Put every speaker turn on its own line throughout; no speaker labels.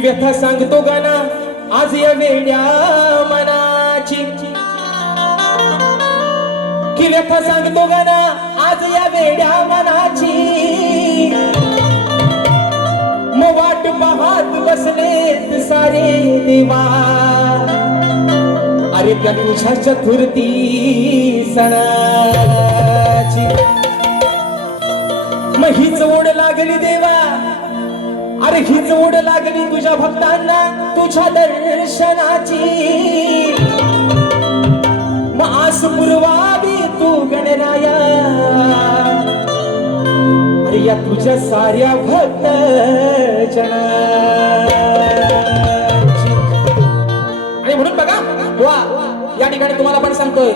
व्यथा सांगतो गाना आज या वेड्या मनाची. की व्यथा सांगतो गाना आज या वेड्या मनाची. मग वाट पाहत बसलेत सारे देवा. अरे त्या तुझ्या चतुर्थी सणाची. मग हीच ओढ लागली देवा. अरे हीच ओढ लागली तुझ्या भक्तांना तुझ्या दर्शनाची. मग पुरवावी तू गणराया. अरे या तुझ्या साऱ्या भक्त आणि म्हणून बघा वा या ठिकाणी तुम्हाला पण सांगतोय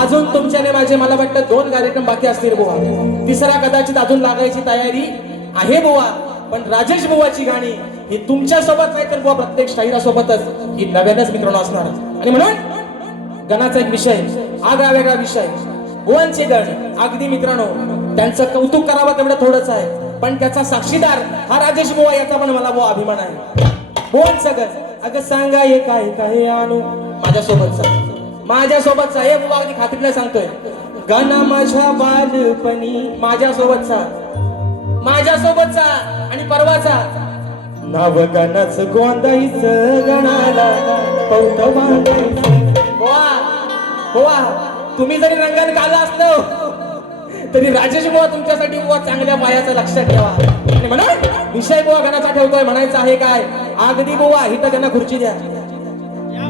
अजून तुमच्याने माझे मला वाटतं दोन कार्यक्रम बाकी असतील बुवा. तिसरा कदाचित अजून लागायची तयारी आहे बुवा. पण राजेश बुवाची गाणी ही तुमच्यासोबत नाही तर बुवा प्रत्येक शाहिरासोबतच ही नव्यानच मित्रांनो असणार. आणि म्हणून गणाचा एक विषय आगळा वेगळा विषय. बुवांचे गण अगदी मित्रांनो त्यांचं कौतुक करावं तेवढं थोडंच आहे. पण त्याचा साक्षीदार हा राजेश बुवा याचा पण मला बुवा अभिमान आहे. बोल सगळं अगं सांगा हे काय काय आणू? माझ्यासोबतचा. माझ्यासोबतचा हे बुवा अगदी खात्रीने सांगतोय. गाणं माझ्या बालपणी माझ्यासोबतचा. माझ्यासोबतचा. आणि परवाचा. नाव गाण्याच गोंदाईच गणाला पौत तुम्ही जरी रंगाने काला असलो तरी राजेश बुवा तुमच्यासाठी बुवा चांगल्या पायाचं लक्षात ठेवा. आणि म्हणून विषय बुवा गणाचा ठेवतोय म्हणायचं आहे काय? अगदी बुवा इथं त्यांना खुर्ची द्या.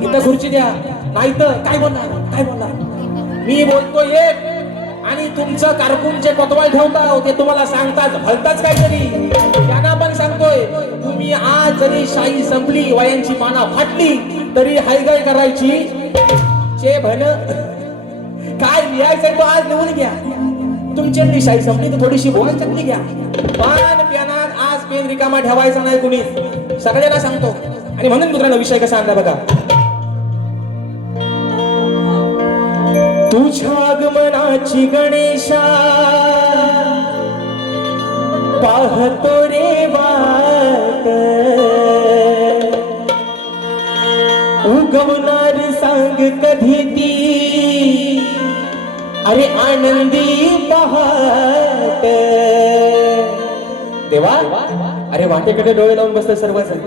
इथं खुर्ची द्या. नाही तर काय बोलणार? काय बोलणार? मी बोलतो एक. आणि तुमचं कारकून जे कोतवाल ठेवता ते तुम्हाला सांगतात भलताच काहीतरी. त्यांना पण सांगतोय तुम्ही आज जरी शाही संपली वयांची माना फाटली तरी हायगाय करायची. चे भन काय लिहायचंय तो आज लिहून घ्या. तुमची शाही संपली तर थोडीशी बोल चटणी घ्या. पान प्यानात आज पेन रिकामा ठेवायचा नाही कुणी सगळ्यांना सांगतो. आणि म्हणून मित्रांनो विषय कसा आणला बघा. तुझ्या आगमनाची गणेशा. पाहतो रे वाट. उगवणार सांग कधी ती? अरे आनंदी पहाट. देवा अरे वाटेकडे डोळे लावून बसत सर्वजण.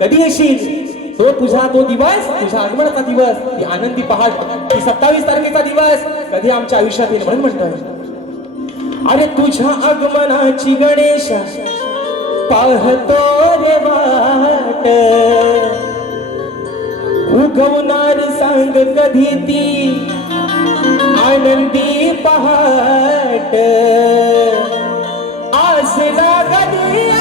कधी येशील? तो तुझा तो दिवस तुझ्या आगमनाचा दिवस ती आनंदी पहाट ती सत्तावीस तारखेचा दिवस कधी आमच्या आयुष्यात येईल म्हणून म्हणतात अरे तुझ्या आगमनाची गणेश पाहतो रे वाट. उगवणार सांग कधी ती आनंदी पहाट. आसला गदिया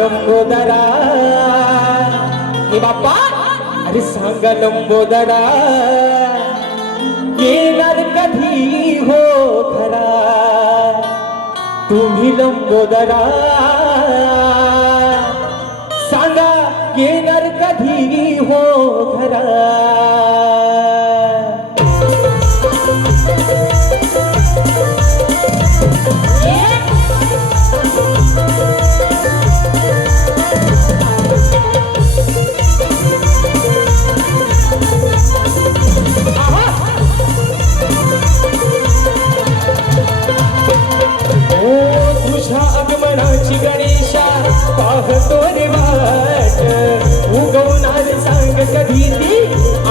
लंबोदरा हे बाप्पा अरे सांग लंबोदरा येणार कधी हो खरा? तुम्ही लंबोदरा सांगा येणार कधी हो खरा? Yeah.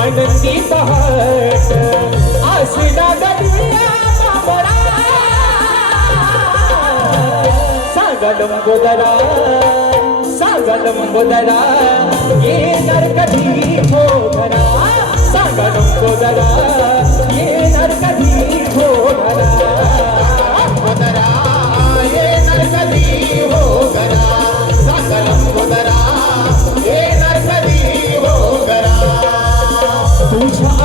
आनंदी पहाट आसला गडिया बाबरा सांगा लंबोदरा सांगा लंबोदरा हो घरा सांगा लंबोदरा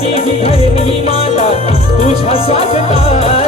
जी जी धरनी माता
तुझ्या स्वागता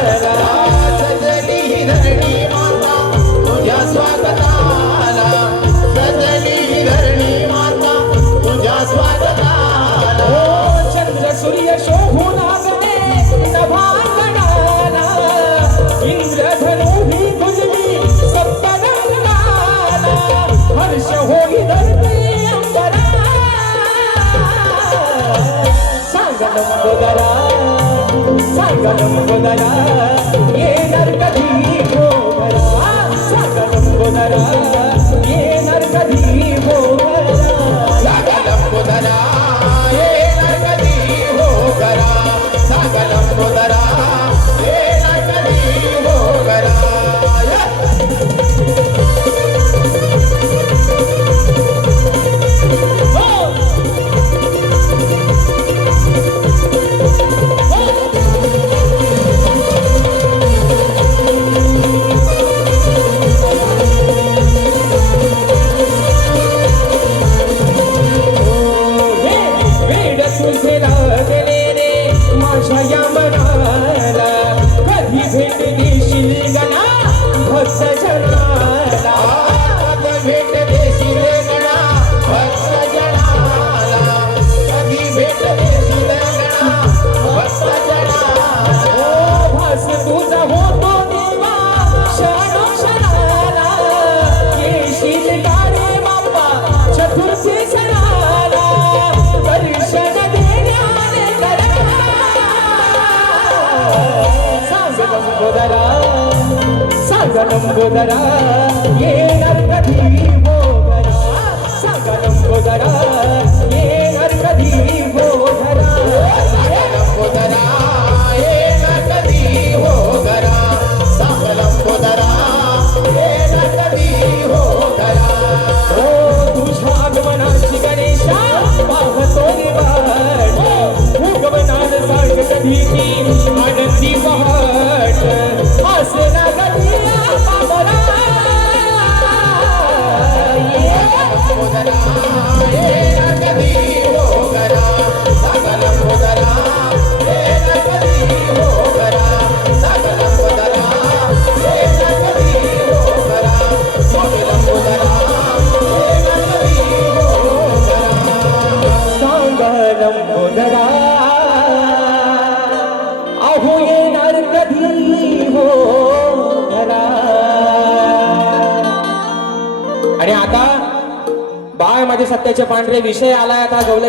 सागरंबोदरा येणार कधी
भोवरा सागरंबोदरा Let's say
సగలం కుదరా अहो येणार कधी हो आणि आता बाळ माझे सत्याचे पांढरे विषय आलाय आता गवल्या